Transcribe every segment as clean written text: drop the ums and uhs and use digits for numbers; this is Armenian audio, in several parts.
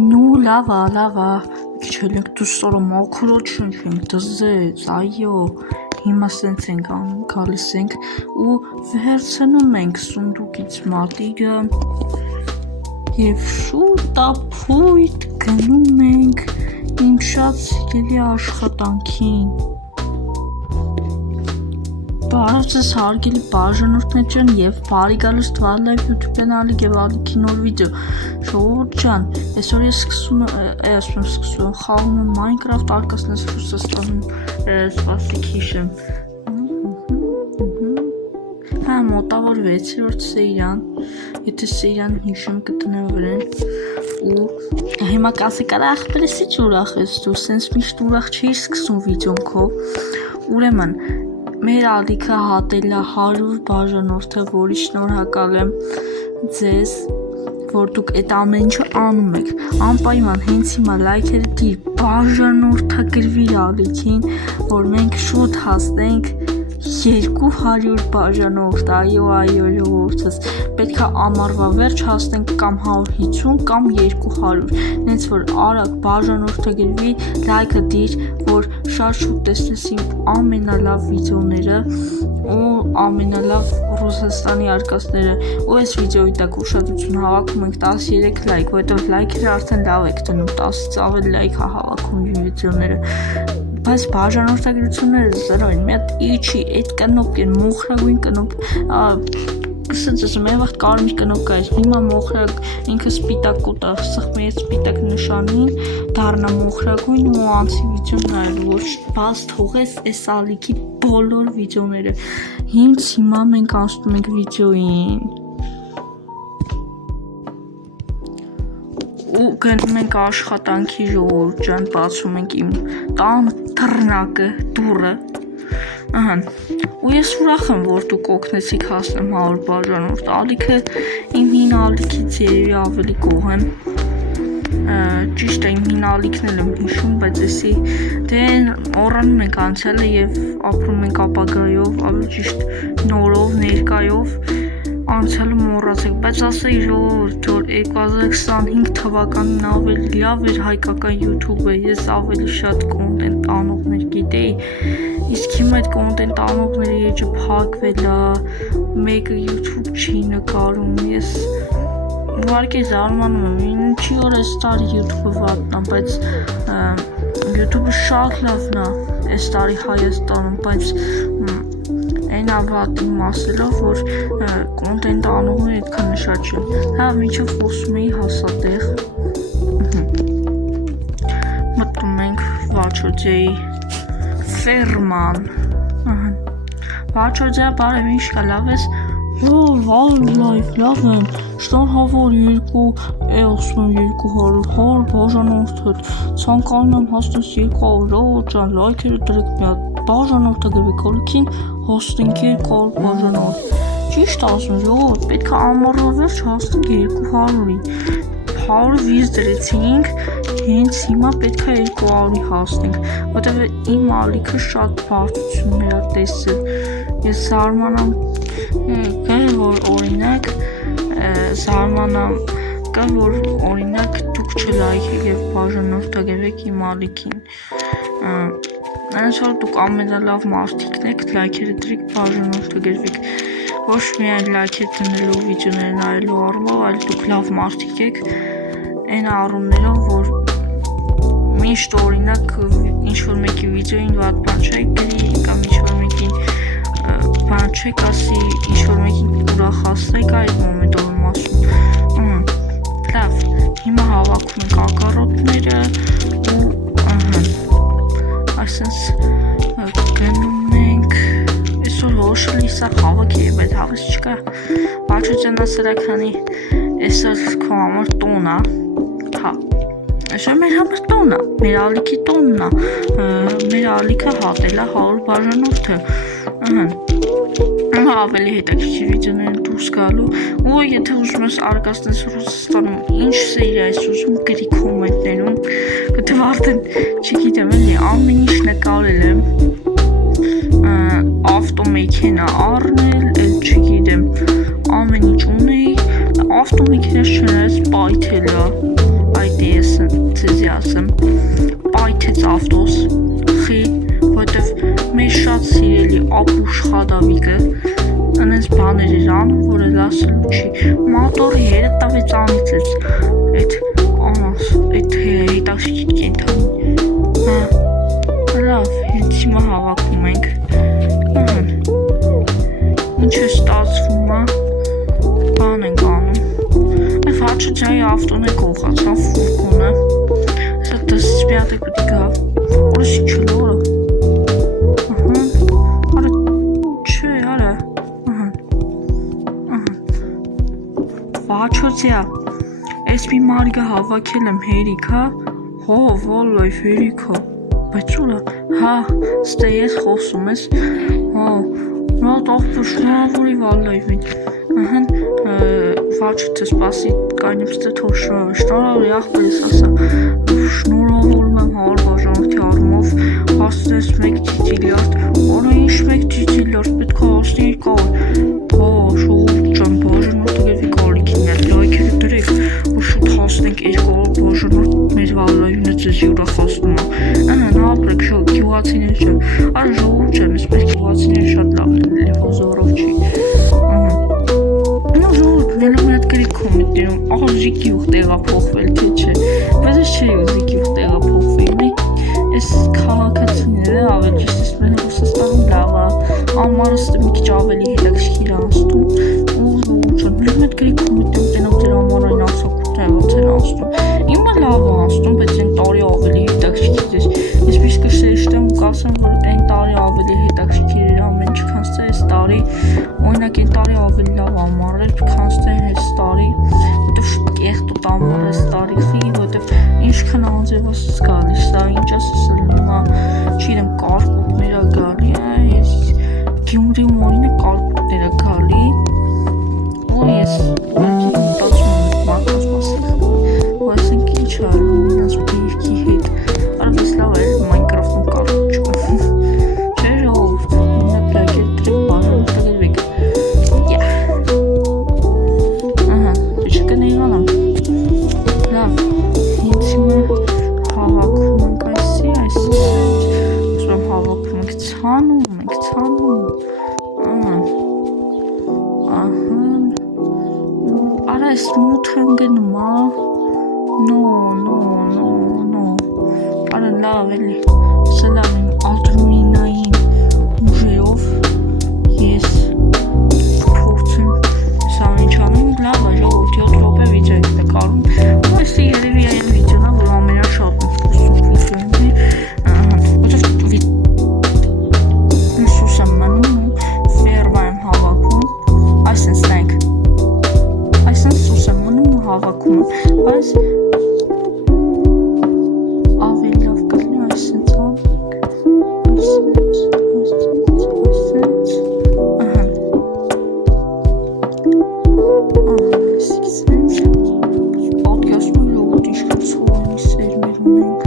Ну, լավա, քիչ ենք դուսորը մաքրոջ ենք դզեց, այո, հիմա սենց ենք անում, գալիս ենք ու վերցնում ենք սունդուկից մատիգը և շուտապույտ գնում ենք իմ շատ սիրելի աշխատանքին։ Բարև ձեզ հարգելի բաժանորդներ ջան և բարի գալուստ Վալլայվ YouTube կանալի և ալիքի նոր վիդեո։ Ժողովուրդ ջան, այսօր ես սկսում խաղում եմ Minecraft արկածնես Ռուսաստանում սպասիք հիշեմ։ Հա, մոտավոր 6-րդ սերիան, եթե սերիան հիշեմ կտնեմ վրեն ու հիմա կասեք արա ախպերս ինչ ուրախ ես դու, սենց միշտ ուրախ չէի սկսում վիդեոն քո, ուրեմն մեր ալիքը հատել է 100 բաժանորդը, որի շնորհակալ եմ ձեզ, որ դուք այդ ամեն ինչը անում եք, անպայման հենց հիմա լայքերը դիր, բաժանորդագրվիր ալիքին, որ մենք շուտ հասնենք 200 բաժանորդ, այո, ժողովուրդս, պետք է ամառվա վերջ հասնենք կամ 150 կամ 200, նենց որ արագ բաժանորդագրվի, լայքը դիր, որ շատ շուտ տեսնես իմ ամենալավ վիդեոները ու ամենալավ Ռուսաստանի արկածները ու այս վիդեոյի տակ ուշադրություն հավաքում ենք 13 լայք, որովհետև լայքերը արդեն լավ եք դնում, 10-ից ավելի լայք է հավաքում վիդեոները, բայց բաժանորդագրությունները զրոյն, մի հատ իջի, այդ կնոպկեն, մոխրագույն կնոպ, սենց ասում, մի վաղտ կարմիր կնոպկա էր, հիմա մոխրագ, ինքը սպիտակ կուտա, սխմի այդ սպիտակ նշանին, դառնա մոխրագույն ու անցի վիդեոն նայել, որ բաց թողես այս ալիքի բոլոր վիդեոները, հենց հիմա մենք անցնում ենք վիդեոին, ու գնում ենք աշխատանքի ժողովուրդ ջան, բացում ենք իմ տան թռնակը, դուռը, ու ես ուրախ եմ, որ դուք օգնեցիք հասնեմ 100 բաժանորդ, ալիքը իմ հին ալիքից երևի ավելի գոհ եմ, ճիշտ է իմ հին ալիքն եմ հիշում, բայց եսի դե օրանում ենք անցյալը և ապրում ենք ապագայով, ավելի ճիշտ նորով, ներկայով, անցյալը մոռացեք, բայց ասեի ժողովուրդ, որ 2025 թվականին ավելի լավ էր հայկական YouTube-ը, ես ավելի շատ կոնտենտ անողներ գիտեի, իսկ հիմա այդ կոնտենտ անողների էջը փակվել է, մեկը YouTube չի նկարում, ես ուղղակի զարմանում եմ, ինչի որ այս տարի YouTube-ը վատն է, բայց YouTube-ը շատ լավն է այս տարի Հայաստանում, բայց այն ավատին մասելով, որ կոնտենտ անողները այդքան շատ չեն, հա մինչև խոսում էի հասատեղ, մտնում ենք Վաչոձեի ֆերման, Վաչոձեա բարև ինչ կա լավ ես, Վալլայվ լավ եմ, շնորհավոր 200 բաժանորդ հետ, ցանկանում եմ հասնես 200 ժողովուրդ ջան, լայքերը դրեք մի հատ, բաժանորդագրվեք ալիքին, հասնենք 200 բաժանորդ, ճիշտ ասում ժողովուրդ, պետք է ամառվա վերջ հասնենք 200-ին, 100-ը վիզ դրեցինք, հենց հիմա պետք է 200-ի հասնենք, որտև իմ ալիքը շատ բարձություններ է տեսել, ես զարմանամ, որ օրինակ դուք չլայքեք և բաժանորդագրվեք իմ ալիքին, այնց որ դուք ամենալավ մարդիկն եք, լայքերը դրեք բաժանորդագրվեք, ոչ միայն լայքեր դնելու վիդեոներ նայելու առումով, այլ դուք լավ մարդիկ եք, այն առումներով, որ միշտ օրինակ ինչ-որ մեկի վիդեոին վատ բան չեք գրի, կամ ինչ-որ մեկին բան չեք ասի, ինչ-որ մեկին ուրախացնեք, այդ մոմենտով եմ ասում, լավ, հիմա հավաքում ենք ակառոտները ու այսենց գնում ենք, այսօր ոչ լիսա հավաք է, բայց հավես չկա, Վաչոձյանա սրականի, այսօր քո համար տոն է, հա, այսօր մեր համար տոն է, մեր ալիքի տոնն է, մեր ալիքը հատել է 100 բաժանորդը, ավելի հետաքրքիր վիդեոներ դուրս գալու ու եթե ուզում ես արկածնես Ռուսաստանում ինչ սերիա ես ուզում գրի կոմենտներում որտեվ արդեն չգիտեմ էլի ամեն ինչ նկարել եմ ավտոմեքենա առնել էլ չգիտեմ ամեն ինչ ունեի ավտոմեքենաս չնայած պայթել է այդ ես ձեզի ասեմ, պայթեց ավտոս, խի, որտեվ մեր շատ սիրելի ապուշ խադավիկը անենց բաներ էր անում, որ էլ ասելու չի, մատորը երը տավեց անիծեց, այդ հետաքրքիր կենդանի, լավ, հենց հիմա հավաքում ենք, ինչ է ստացվում, բան ենք անում, այդ վաչը ձայի ավտոն է կողացան ֆուրկոնը, սա դսից միատեք պտի գավ, որս ինչ լորը, արա չէ, արա, վաչը ձյա, ես մի մարիգը հավաքել եմ հերիքա, հո, վալայվ հերիքա, բայց ուրա, հա, ստե ես խոսում ես, հա, Rad afbeschnaveli valleivin. Vačite spasi kaņepste to šnorali ahpelis asa šnoravolmem halvažanti armov hastes mektitiliyat. Ona iş mektitiliyat bitka asni kal. Ha şoğurcan bajanot gevi kalikinler like direkt. Bu şut hasnek eşkal bajanot mezvallayvine ceziyura xastuma. Nabrek şo kivatsineşe. Ar şoğurcan espes kivatsineşe Levozorov-či. No žolt, nenamjad krikom idem, žiki u tega pohvel teče. Bez še ju žiki u tega pohvel. Es քաղաքացիները ավելի ճիշտ Ռուսաստանում լավ է, ամառստը մի քիչ ավելի հետաքրքիր անցնում, ու ժողովուրդը նույնպես գրիքում դեմ տենով դեր ամառային ասակութներ անցնում։ Իմը լավ է անցնում, բայց այն տարի ավելի հետաքրքիր է։ Ես միշտ կշեշտեմ ու կասեմ, որ այն տարի ավելի հետաքրքիր էր ամեն ինչ, քան այս տարի, օրինակ այն տարի ավելի լավ ամառ էր, քան այս տարի, որտեվ շատ կեղտ ու ամառ այս տարիքի, որտեվ ինչքան անձևս գալիս, սա ինչ ասել հիմա չիրեմ կարկուտներ է գալի, ես Գյումրի մորին է կարկուտներ է գալի, ու ես մտածում եմ մարկոս մասիք, ու ասենք ինչ արում, ինձ բիրքի հետ, արվես լավ էր Minecraft-ում կարկուտ չկա, չէ ժողովուրդ, հիմա պլագել դրեմ բաժանում տգրվեք, դուչը կնեիվանամ, լավ, հենց հիմա հավաքում ենք ասում հավաքում ենք ցանում, արա ես մութ եմ գնում, no, արա լավ էլի, սելավ եմ ալտրումինային ուժերով, ես փորձեմ սա ինչ անում, լավ է ժողովուրդ 7 րոպե վիդեո եք նկարում, ու ես երևի այն վիդեոն է, որ ամենաշատն խոսում վիդեոն է, Սուս եմ մնում ու ֆերվա եմ հավաքում, այսենց նայք, այսենց սուս եմ մնում ու հավաքում եմ, բայց ավելի լավ կլինի այսենց պատկասնում լողոտ ինչքան ծովանի սերմեր ունենք,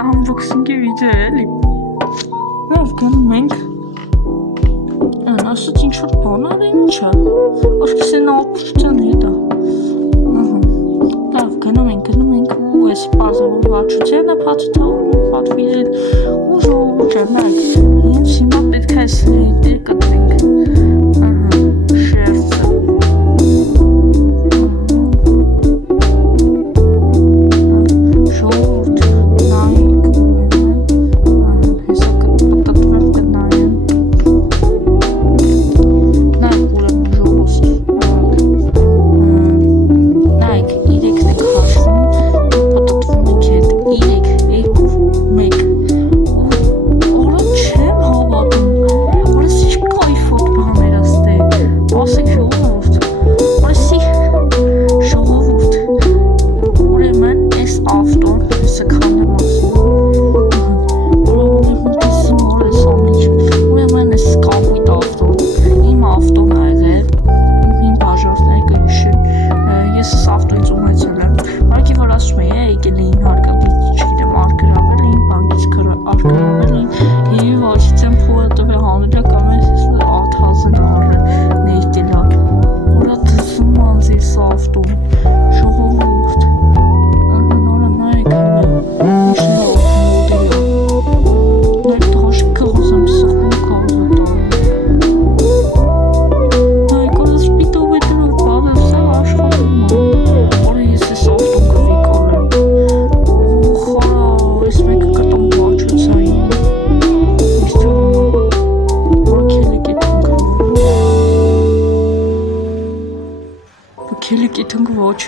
unboxing-ի վիդեո էլի, լավ գնում ենք, ասաց ինչ-որ բան ար ինչ է, ոսկիս են ապուշտյան հետ է, լավ գնում ենք ու ես պարզը որ վաչուծեն է պատվիրել ու ժողովուրդ է նայք, հենց հիմա պետք է այս հետեր կտրենք, շերծը, ժողովուրդ նայք ու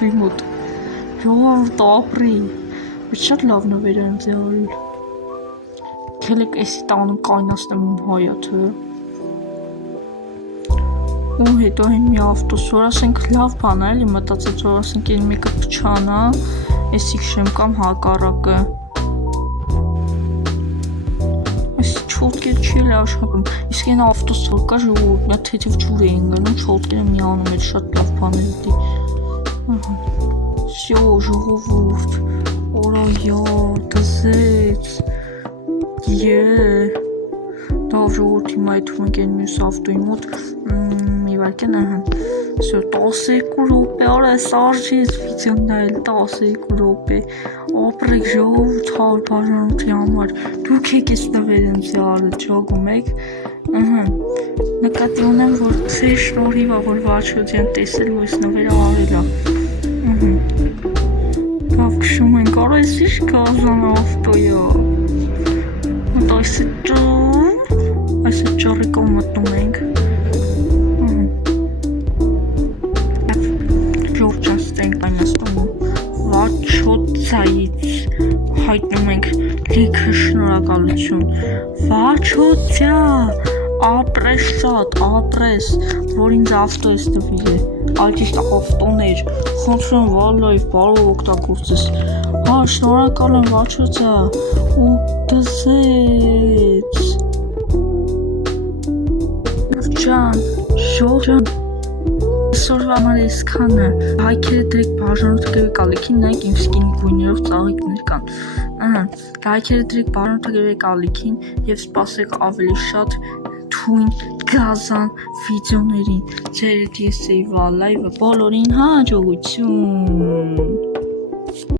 Ջոջի մոտ։ Ժողովուրդ ապրի։ Բայց շատ լավն է վերանց արել։ Քելեք էսի տանը կայնացնեմ հայաթը։ Ու հետո հին մի ավտոսոր ասենք լավ բան է, էլի մտածեց որ ասենք այն մեկը փչանա, էսի քշեմ կամ հակառակը։ Էսի չոտկեր չի էլ աշխատում։ Իսկ այն ավտոսոր կա ժողովուրդ, նա թեթև ջուր էին գնում, չոտկերը միանում էր շատ լավ բաներ դի։ Всё, ժողովուրդ, օրայա, դզեց։ Դա ժողովուրդ հիմա այդում ենք այն մյուս ավտոյի մոտ մի վարկյան Всё, 12 րոպե, արա սարժից վիդեոն նայել 12 րոպե, ապրեք ժողովուրդ հալ բաժանորդի համար, դուք եք ես նվեր եմ զյարը ճագում եք, նկատի ունեմ, որ ձեր շնորհիվ է, որ Վաչոդյան տեսել ու ես նվերը արել է, լավ քշում ենք, արա ես ինչ գազան ավտոյա, մտ այս ճարիկով մտնում ենք, Վաչոցայից հայտնում ենք լիքը շնորհակալություն, Վաչոցյա, ապրես շատ, ապրես, որ ինձ ավտո ես տվիր է, այդ իսկ ավտոներ, խնդրում վալայվ բարով օգտագործես, շնորհակալ եմ Վաչոցյա, ու դզեց, Ժողջան, Այսօրվա համար այսքանը, լայքերը դրեք բաժանորդը գրեք ալիքին, նայեք իմ սկինի գույներով ծաղիկներ կան, լայքերը դրեք բաժանորդը գրեք ալիքին և սպասեք ավելի շատ թույն գազան վիդեոներին, ձեր հետ ես էի վալայվը, բոլորին հաջողություն։